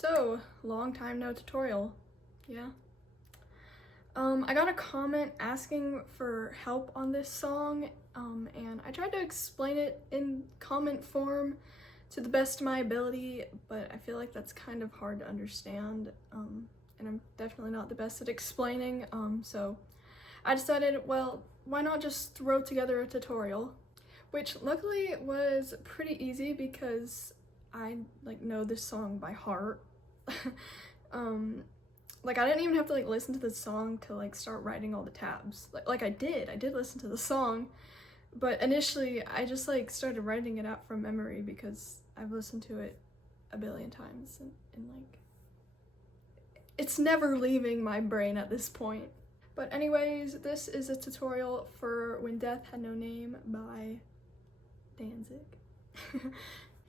So, long time no tutorial. Yeah. I got a comment asking for help on this song, and I tried to explain it in comment form to the best of my ability, but I feel like that's kind of hard to understand, and I'm definitely not the best at explaining, so I decided, well, why not just throw together a tutorial? Which luckily was pretty easy because I know this song by heart. I didn't even have to listen to the song to start writing all the tabs. I did listen to the song, but initially I just started writing it out from memory because I've listened to it a billion times and it's never leaving my brain at this point. But anyways, this is a tutorial for When Death Had No Name by Danzig.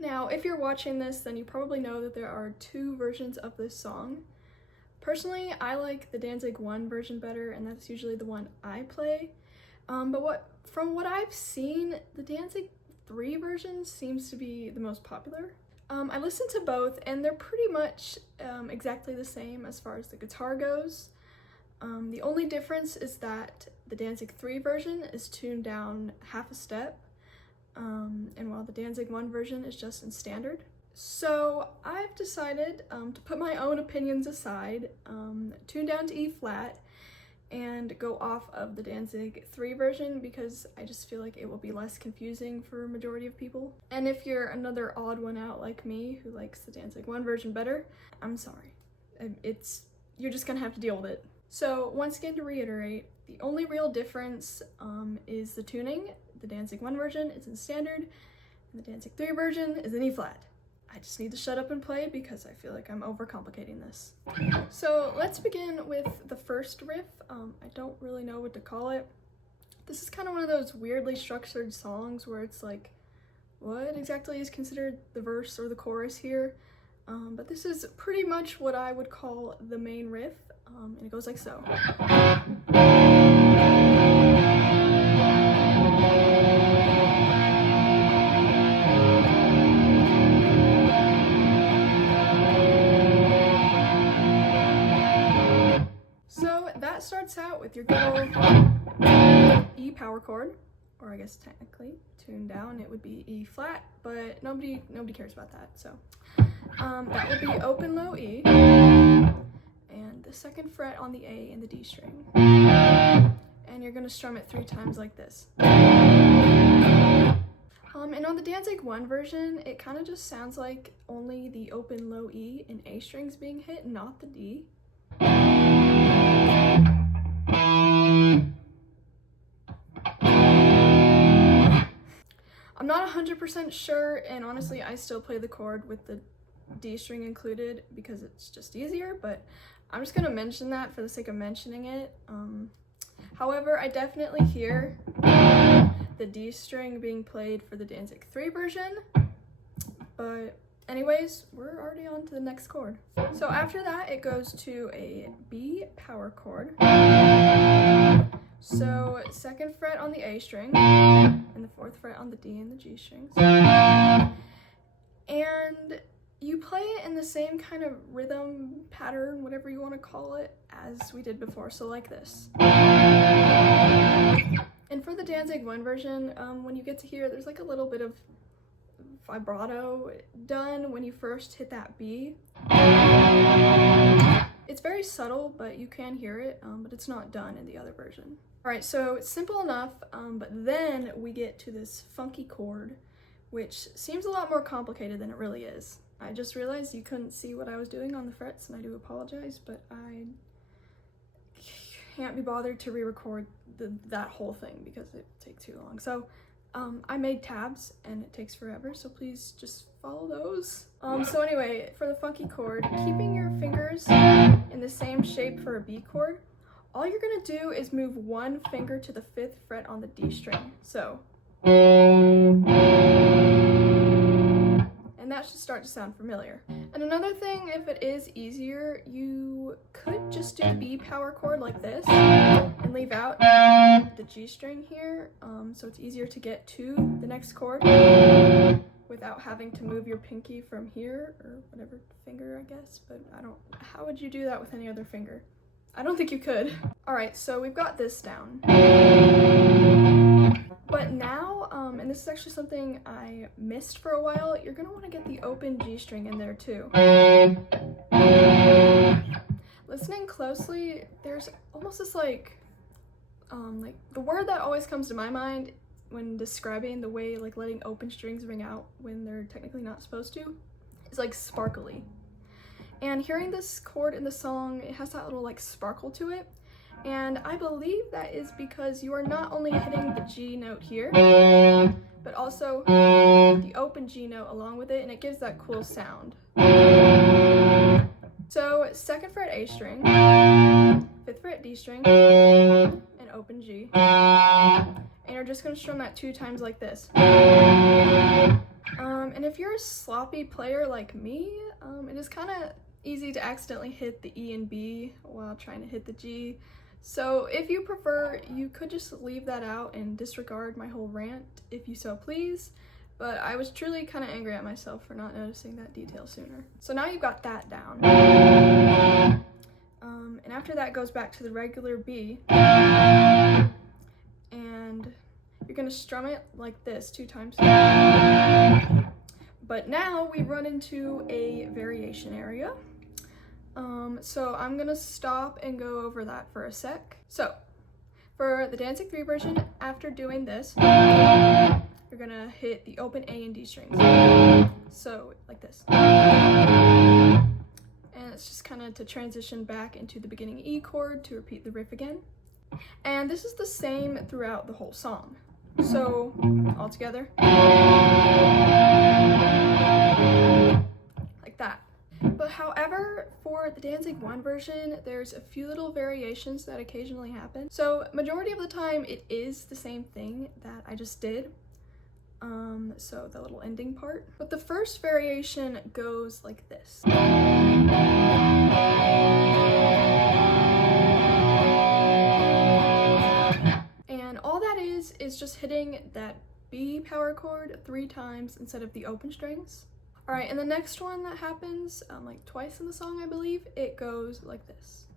Now, if you're watching this, then you probably know that there are two versions of this song. Personally, I like the Danzig 1 version better, and that's usually the one I play. But from what I've seen, the Danzig 3 version seems to be the most popular. I listened to both, and they're pretty much exactly the same as far as the guitar goes. The only difference is that the Danzig 3 version is tuned down half a step, and while the Danzig 1 version is just in standard. So I've decided to put my own opinions aside, tune down to E flat, and go off of the Danzig 3 version because I just feel like it will be less confusing for a majority of people. And if you're another odd one out like me who likes the Danzig 1 version better, I'm sorry. You're just gonna have to deal with it. So once again, to reiterate, the only real difference is the tuning. The Danzig 1 version is in standard, and the Danzig 3 version is in E flat. I just need to shut up and play because I feel like I'm overcomplicating this. So let's begin with the first riff. I don't really know what to call it. This is kind of one of those weirdly structured songs where it's like, what exactly is considered the verse or the chorus here? But this is pretty much what I would call the main riff, and it goes like so. That starts out with your good old E power chord, or I guess technically tuned down it would be E flat, but nobody cares about that. So that would be open low E, and the second fret on the A and the D string, and you're gonna strum it 3 times like this. And on the Danzig 1 version, it kind of just sounds like only the open low E and A strings being hit, not the D. I'm not 100% sure, and honestly, I still play the chord with the D string included because it's just easier, but I'm just gonna mention that for the sake of mentioning it. However, I definitely hear the D string being played for the Danzig 3 version, but anyways, we're already on to the next chord. So after that, it goes to a B power chord. So 2nd fret on the A string, and the 4th fret on the D and the G strings. And you play it in the same kind of rhythm pattern, whatever you want to call it, as we did before, so like this. And for the Danzig 1 version, when you get to here, there's a little bit of vibrato done when you first hit that B. It's very subtle, but you can hear it, but it's not done in the other version. Alright, so it's simple enough, but then we get to this funky chord, which seems a lot more complicated than it really is. I just realized you couldn't see what I was doing on the frets, and I do apologize, but I can't be bothered to re-record that whole thing because it would take too long. So I made tabs, and it takes forever, so please just follow those. So anyway, for the funky chord, keeping your fingers in the same shape for a B chord, all you're gonna do is move 1 finger to the 5th fret on the D string. So, and that should start to sound familiar. And another thing, if it is easier, you could just do the B power chord like this and leave out the G string here, so it's easier to get to the next chord. without having to move your pinky from here, or whatever finger, I guess, but how would you do that with any other finger? I don't think you could. All right, so we've got this down. But now, and this is actually something I missed for a while, you're gonna wanna get the open G string in there too. Listening closely, there's almost this like the word that always comes to my mind when describing the way like letting open strings ring out when they're technically not supposed to is like sparkly. And hearing this chord in the song, it has that little like sparkle to it. And I believe that is because you are not only hitting the G note here, but also the open G note along with it, and it gives that cool sound. So 2nd fret A string, 5th fret D string, and open G. And you're just gonna strum that 2 times like this. And if you're a sloppy player like me, it is kind of easy to accidentally hit the E and B while trying to hit the G. So if you prefer, you could just leave that out and disregard my whole rant if you so please, but I was truly kind of angry at myself for not noticing that detail sooner. So now you've got that down. And after that goes back to the regular B, and you're gonna strum it like this 2 times. But now we run into a variation area. So I'm gonna stop and go over that for a sec. So for the Danzig 3 version, after doing this, you're gonna hit the open A and D strings. So like this. And it's just kind of to transition back into the beginning E chord to repeat the riff again. And this is the same throughout the whole song. So all together. Like that. But however, for the Danzig 1 version, there's a few little variations that occasionally happen. So majority of the time, it is the same thing that I just did. So the little ending part. But the first variation goes like this. And all that is just hitting that B power chord 3 times instead of the open strings. All right, and the next one that happens, like twice in the song, I believe, it goes like this.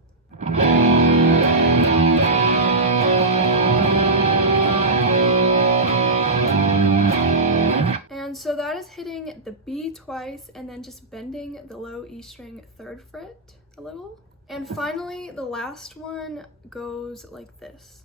And so that is hitting the B twice and then just bending the low E string 3rd fret a little. And finally, the last one goes like this.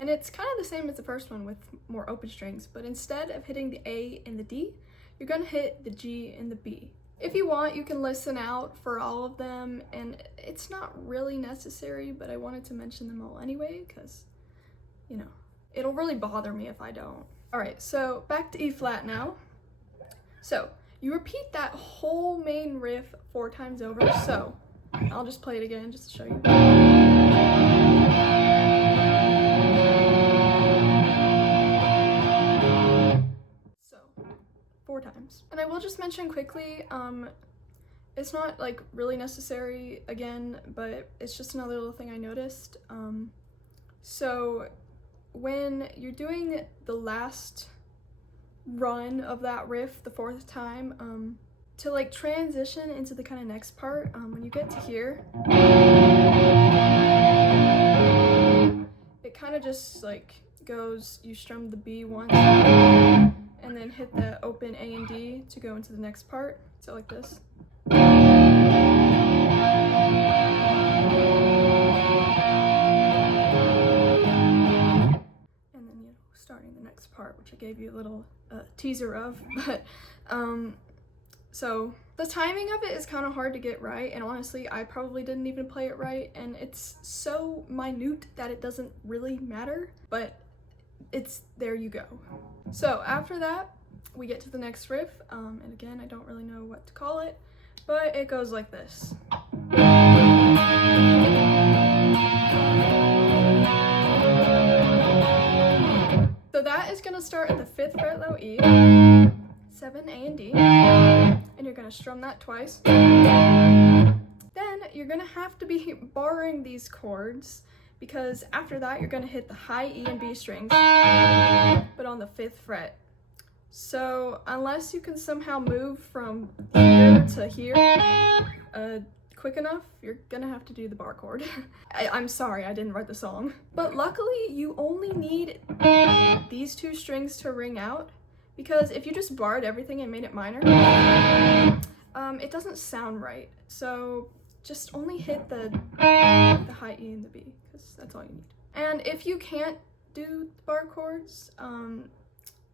And it's kind of the same as the first one with more open strings, but instead of hitting the A and the D, you're gonna hit the G and the B. If you want, you can listen out for all of them, and it's not really necessary, but I wanted to mention them all anyway, because, you know, it'll really bother me if I don't. All right, so back to E flat now. So you repeat that whole main riff 4 times over, so I'll just play it again just to show you. So 4 times. And I will just mention quickly, it's not like really necessary again, but it's just another little thing I noticed. So when you're doing the last run of that riff the 4th time, to like transition into the kind of next part, when you get to here, it kind of just like goes, you strum the B once and then hit the open A and D to go into the next part. So like this. Starting the next part, which I gave you a little teaser of, but so the timing of it is kind of hard to get right, and honestly I probably didn't even play it right, and it's so minute that it doesn't really matter, but it's there you go. So after that we get to the next riff, and again I don't really know what to call it, but it goes like this. So that is going to start at the 5th fret low E, 7 A and D, and you're going to strum that twice. Then you're going to have to be barring these chords because after that you're going to hit the high E and B strings, but on the 5th fret. So unless you can somehow move from here to here quick enough, you're gonna have to do the bar chord. I'm sorry, I didn't write the song. But luckily, you only need these 2 strings to ring out, because if you just barred everything and made it minor, it doesn't sound right. So just only hit the high E and the B, because that's all you need. And if you can't do the bar chords,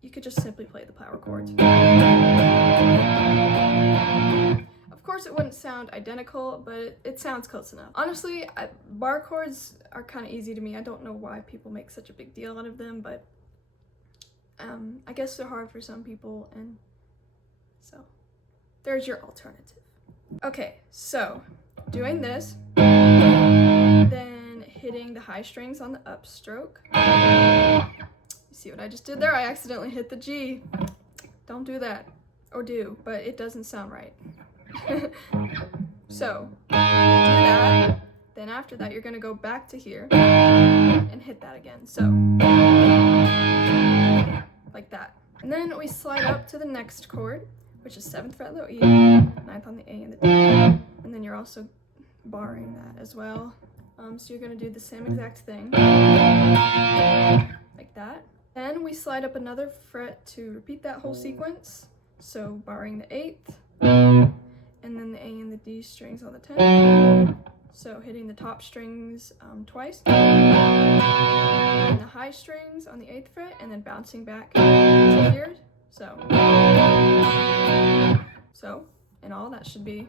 you could just simply play the power chords. Of course, it wouldn't sound identical, but it sounds close enough. Honestly, bar chords are kind of easy to me. I don't know why people make such a big deal out of them, but I guess they're hard for some people, and so there's your alternative. Okay, so doing this, then hitting the high strings on the upstroke. You see what I just did there? I accidentally hit the G. Don't do that. Or do, but it doesn't sound right. So, do that. Then after that, you're gonna go back to here and hit that again. So, like that. And then we slide up to the next chord, which is 7th fret low E, 9th on the A and the D. And then you're also barring that as well. So you're gonna do the same exact thing, like that. Then we slide up another fret to repeat that whole sequence. So barring the 8th, and then the A and the D strings on the 10th. So hitting the top strings twice, and the high strings on the 8th fret, and then bouncing back to here. So in all, that should be.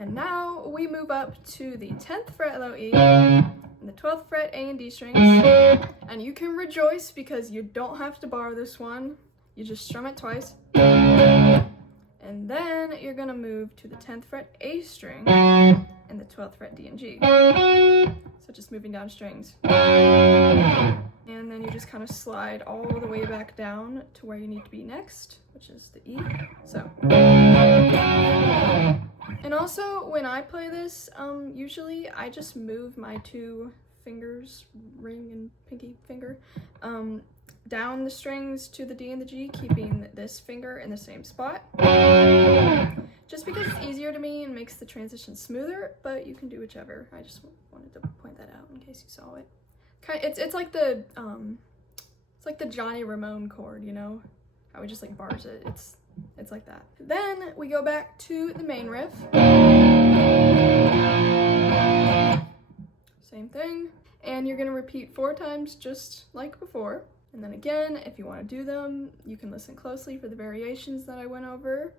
And now we move up to the 10th fret low E, and the 12th fret A and D strings, and you can rejoice because you don't have to bar this one. You just strum it twice, and then you're gonna move to the 10th fret A string and the 12th fret D and G. So just moving down strings, and then you just kind of slide all the way back down to where you need to be next, which is the E. So. And also, when I play this, usually I just move my 2 fingers, ring and pinky finger, down the strings to the D and the G, keeping this finger in the same spot. Just because it's easier to me and makes the transition smoother, but you can do whichever. I just wanted to point that out in case you saw it. It's like the Johnny Ramone chord, you know? How he just like bars it. It's like that. Then we go back to the main riff. Same thing. And you're gonna repeat 4 times just like before. And then again, if you want to do them, you can listen closely for the variations that I went over.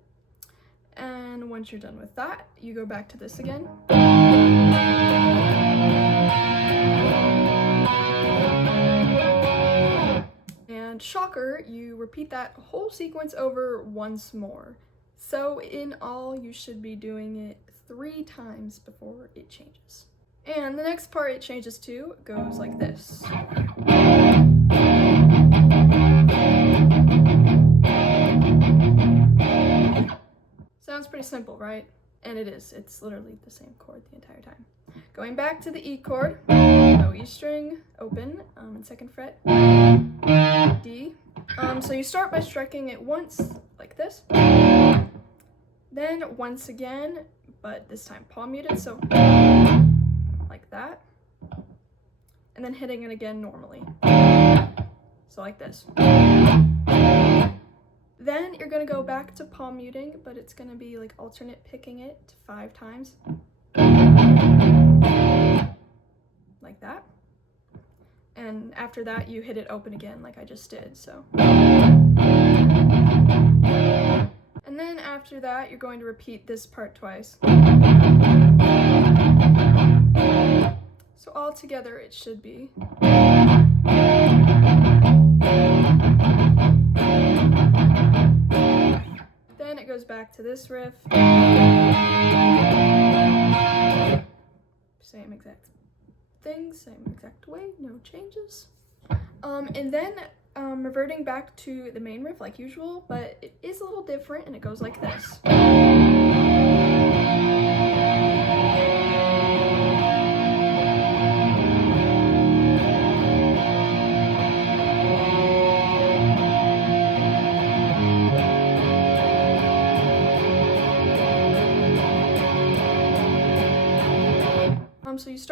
And once you're done with that, you go back to this again. And shocker, you repeat that whole sequence over once more. So in all, you should be doing it 3 times before it changes. And the next part it changes to goes like this. Sounds pretty simple, right? And it is. It's literally the same chord the entire time. Going back to the E chord, low E string, open, and 2nd fret, D. So you start by striking it once, like this. Then once again, but this time palm muted, so like that. And then hitting it again normally. So like this. Then you're gonna go back to palm muting, but it's gonna be like alternate picking it 5 times. Like that. And after that, you hit it open again like I just did, so. And then after that, you're going to repeat this part twice. So all together, it should be. Then it goes back to this riff. Same exact thing, same exact way, no changes. And then reverting back to the main riff like usual, but it is a little different and it goes like this.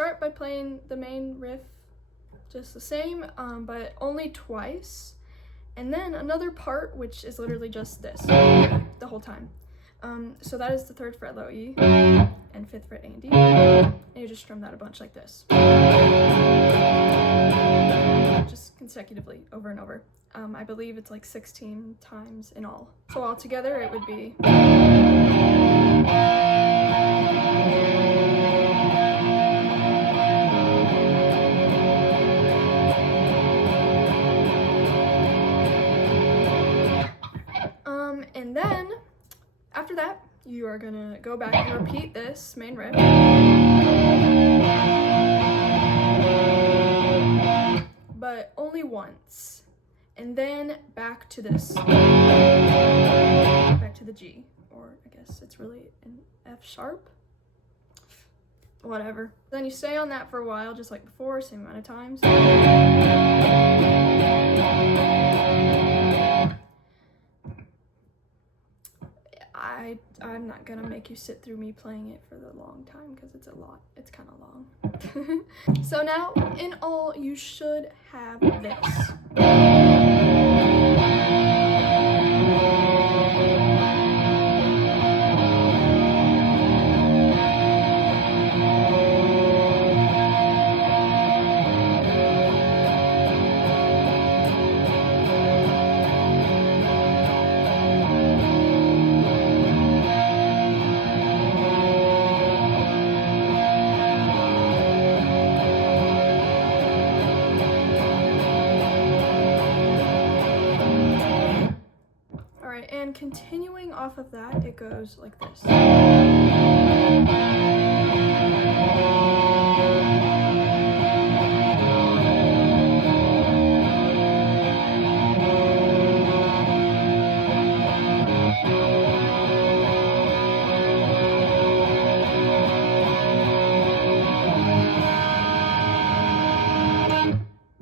start by playing the main riff just the same, but only twice. And then another part, which is literally just this the whole time. So that is the 3rd fret low E and 5th fret A and D. And you just strum that a bunch like this. Just consecutively over and over. I believe it's like 16 times in all. So altogether it would be. And then after that, you are gonna go back and repeat this main riff. But only once. And then back to this. Back to the G. Or I guess it's really an F sharp. Whatever. Then you stay on that for a while, just like before, same amount of times. I'm not gonna make you sit through me playing it for the long time because it's a lot. It's kind of long. So now, in all, you should have this. And continuing off of that, it goes like this.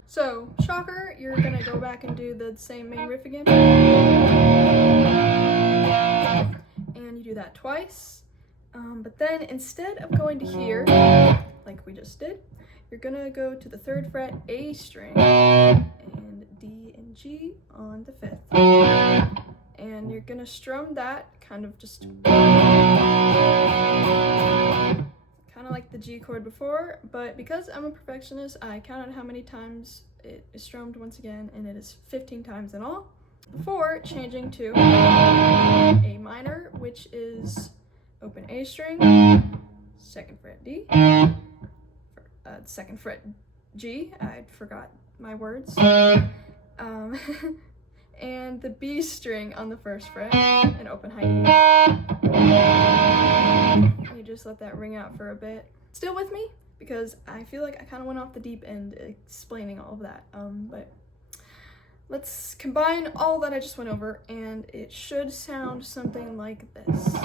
So, shocker, you're gonna go back and do the same main riff again. And you do that twice. But then instead of going to here, like we just did, you're gonna go to the 3rd fret A string and D and G on the 5th. And you're gonna strum that kind of just kind of like the G chord before, but because I'm a perfectionist, I counted how many times it is strummed once again, and it is 15 times in all, before changing to A minor, which is open A string, 2nd fret D, 2nd fret G, I forgot my words, and the B string on the 1st fret, and open high E. You just let that ring out for a bit. Still with me? Because I feel like I kind of went off the deep end explaining all of that, but let's combine all that I just went over, and it should sound something like this.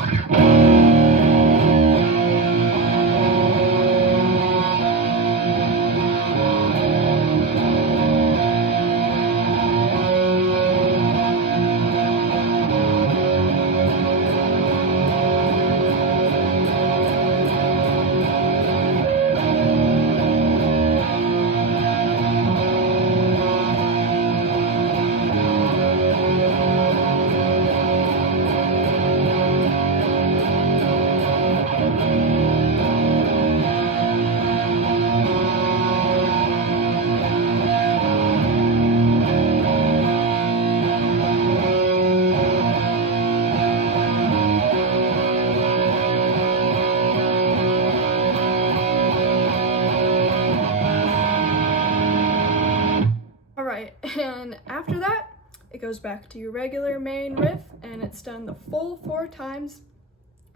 And after that, it goes back to your regular main riff, and it's done the full 4 times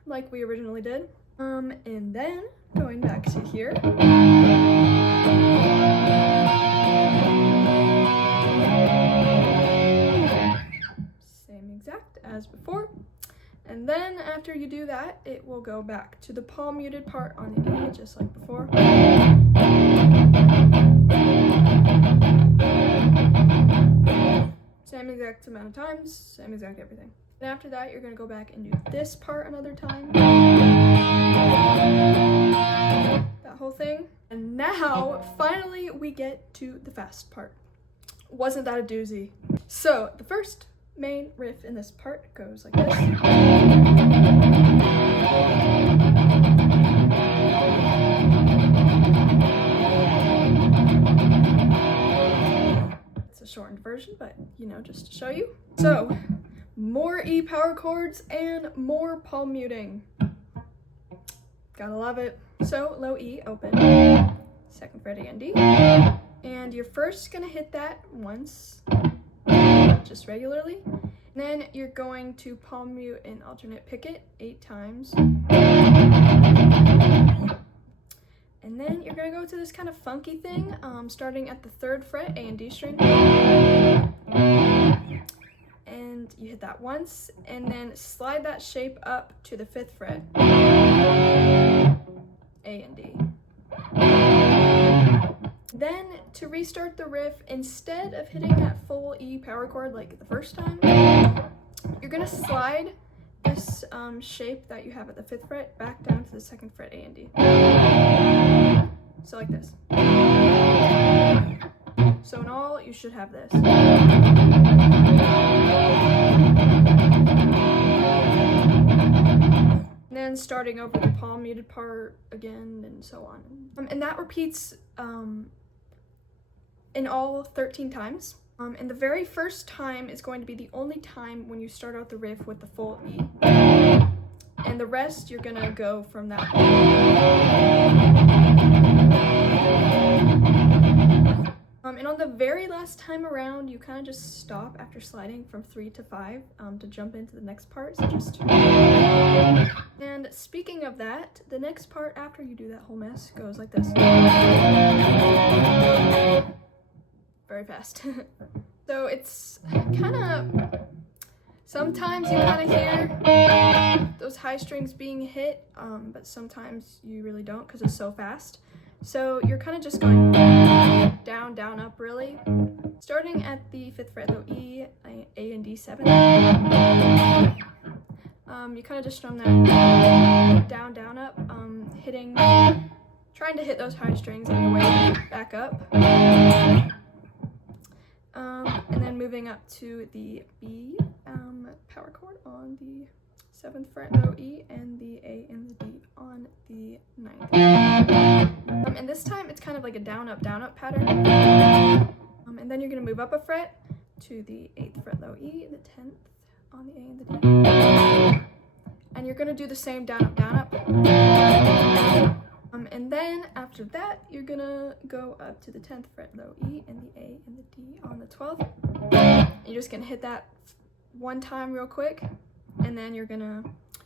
like we originally did. And then going back to here. Same exact as before. And then after you do that, it will go back to the palm muted part on the E, just like before. Same exact exact amount of times, same exact everything. And after that, you're gonna go back and do this part another time. That whole thing. And now, finally, we get to the fast part. Wasn't that a doozy? So, the first main riff in this part goes like this. It's a shortened version, but you know, just to show you. So, more E power chords and more palm muting. Gotta love it. So, low E, open, 2nd fret A and D, and you're first gonna hit that once, just regularly. And then you're going to palm mute and alternate pick it 8 times. And then you're gonna go to this kind of funky thing, starting at the 3rd fret, A and D string. And you hit that once, and then slide that shape up to the 5th fret, A and D. Then, to restart the riff, instead of hitting that full E power chord like the first time, you're gonna slide this shape that you have at the 5th fret back down to the 2nd fret, A and D. So like this. So in all, you should have this. And then starting over the palm muted part again, and so on. And that repeats in all 13 times. And the very first time is going to be the only time when you start out the riff with the full E. And the rest, you're gonna go from that. And on the very last time around, you kind of just stop after sliding from 3 to 5 to jump into the next part. So just. And speaking of that, the next part after you do that whole mess goes like this. Very fast. So it's kind of, sometimes you kind of hear those high strings being hit, but sometimes you really don't because it's so fast. So you're kind of just going down, down, up, really. Starting at the 5th fret, low E, A and D7. You kind of just strum that down, down, up, trying to hit those high strings on your way back up. And then moving up to the B power chord on the 7th fret, low E, and the A and the D on the 9th. And this time it's kind of like a down, up pattern. And then you're going to move up a fret to the 8th fret, low E, the 10th on the A and the D. And you're going to do the same down, up. And then after that, you're going to go up to the 10th fret, low E, and the A and the D on the 12th. And you're just going to hit that one time real quick. And then you're going to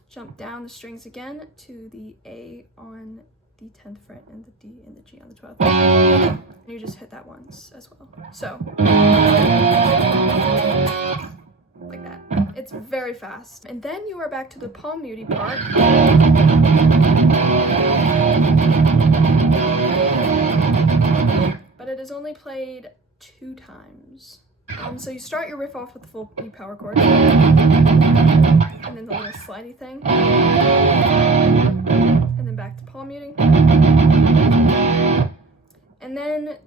jump down the strings again to the A on the 10th fret and the D and the G on the 12th. And you just hit that once as well. So, like that. It's very fast. And then you are back to the palm muting part. But it is only played 2 times. So you start your riff off with the full E power chord. And then the little slidey thing. And then back to palm muting. And then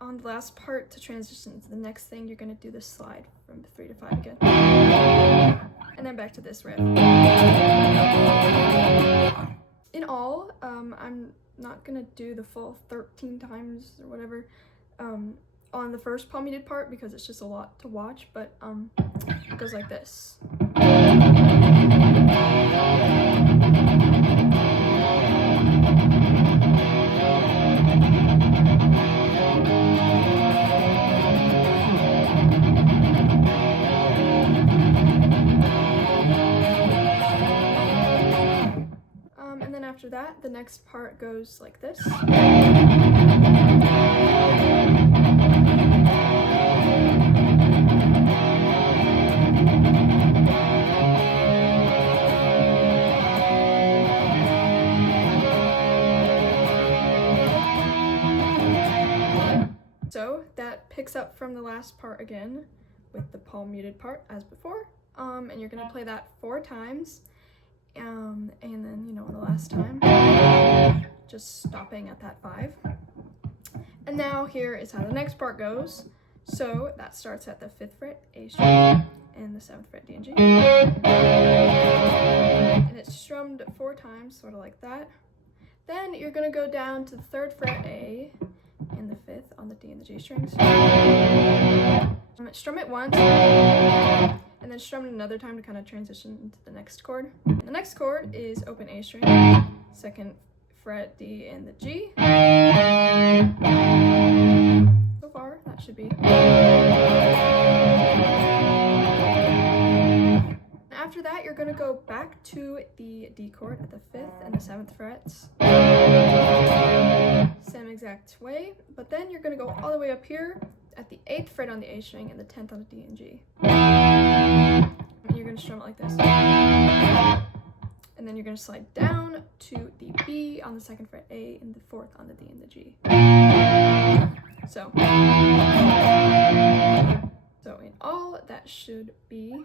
on the last part to transition to the next thing, you're going to do the slide from 3 to 5 again. And then back to this riff. In all, I'm not going to do the full 13 times or whatever on the first palm muted part because it's just a lot to watch, but it goes like this. And then after that, the next part goes like this. So that picks up from the last part again, with the palm muted part as before. And you're gonna play that 4 times. And then, you know, on the last time, just stopping at that 5. And now here is how the next part goes. So that starts at the 5th fret A string and the 7th fret D and G. And it's strummed 4 times, sort of like that. Then you're gonna go down to the 3rd fret A and the 5th on the D and the G strings. Strum it once, and then strum it another time to kind of transition into the next chord. And the next chord is open A string, 2nd fret D and the G. So far, that should be. After that, you're going to go back to the D chord at the 5th and the 7th frets. Same exact way, but then you're going to go all the way up here at the 8th fret on the A string and the 10th on the D and G. And you're going to strum it like this. And then you're going to slide down to the B on the 2nd fret A and the 4th on the D and the G. So in all, that should be.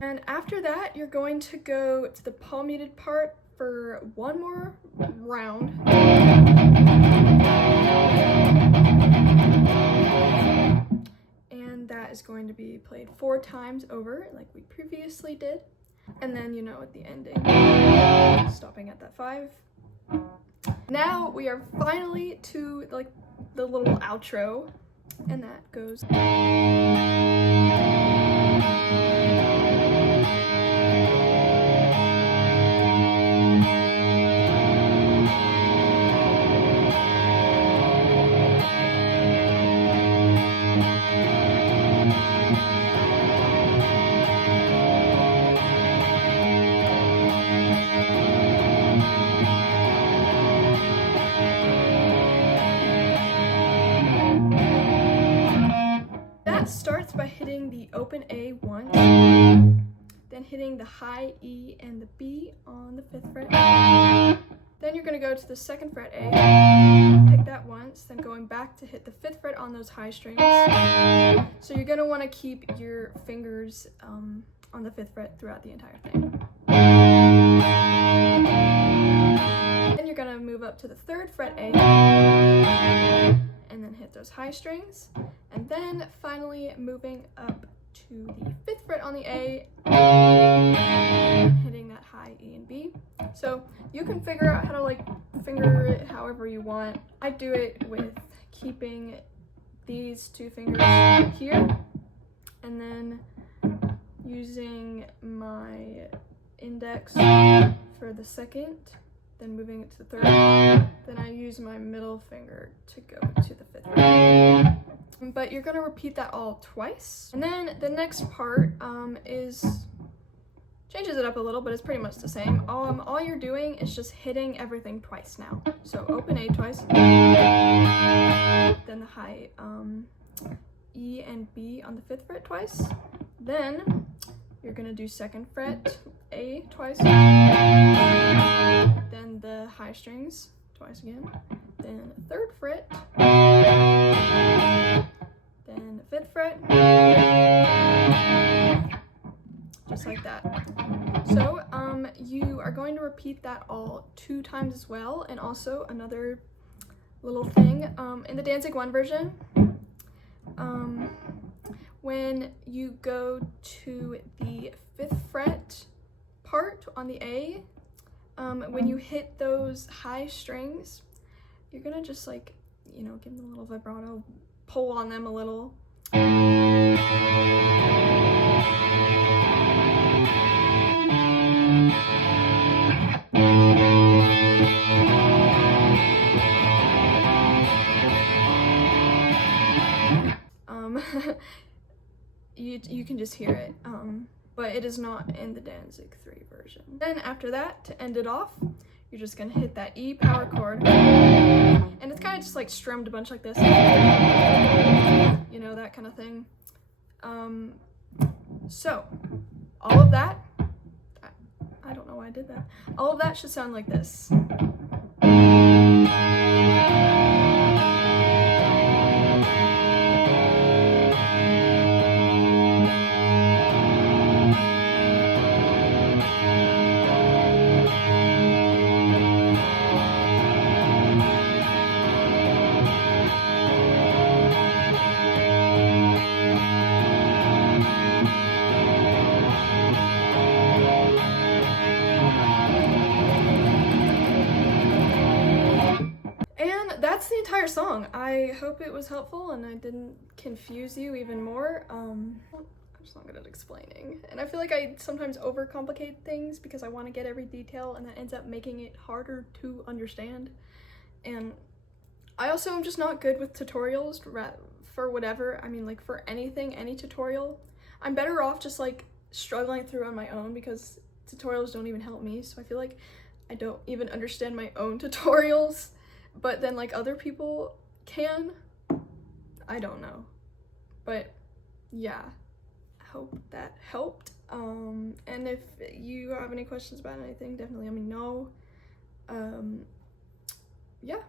And after that, you're going to go to the palm muted part for one more round. And that is going to be played 4 times over, like we previously did. And then, you know, at the ending, stopping at that 5. Now we are finally to like the little outro, and that goes. Starts by hitting the open A once, then hitting the high E and the B on the 5th fret. Then you're going to go to the 2nd fret A, pick that once, then going back to hit the 5th fret on those high strings. So you're going to want to keep your fingers on the 5th fret throughout the entire thing. Then you're going to move up to the 3rd fret A, and then hit those high strings, and then finally moving up to the 5th fret on the A, and hitting that high E and B. So you can figure out how to like finger it however you want. I do it with keeping these 2 fingers here, and then using my index for the 2nd, then moving it to the 3rd, then I use my middle finger to go to the 5th fret. But you're going to repeat that all twice. And then the next part changes it up a little, but it's pretty much the same. All you're doing is just hitting everything twice now. So open A twice, then the high E and B on the 5th fret twice, then you're going to do 2nd fret A twice, then the high strings twice again, then 3rd fret, then 5th fret, just like that. So you are going to repeat that all 2 times as well. And also another little thing, in the Danzig 1 version, when you go to the 5th fret part on the A, when you hit those high strings, you're gonna just like, you know, give them a little vibrato, pull on them a little. You can just hear it, but it is not in the Danzig 3 version. Then after that, to end it off, you're just gonna hit that E power chord, and it's kind of just like strummed a bunch like this, you know, that kind of thing. So all of that, I don't know why I did that. All of that should sound like this. That's the entire song. I hope it was helpful and I didn't confuse you even more. I'm just not good at explaining. And I feel like I sometimes overcomplicate things because I want to get every detail, and that ends up making it harder to understand. And I also am just not good with tutorials for whatever. I mean, like for anything, any tutorial. I'm better off just like struggling through on my own because tutorials don't even help me. So I feel like I don't even understand my own tutorials. But then like other people can. I don't know. But yeah, I hope that helped. And if you have any questions about anything, definitely let me know. Yeah.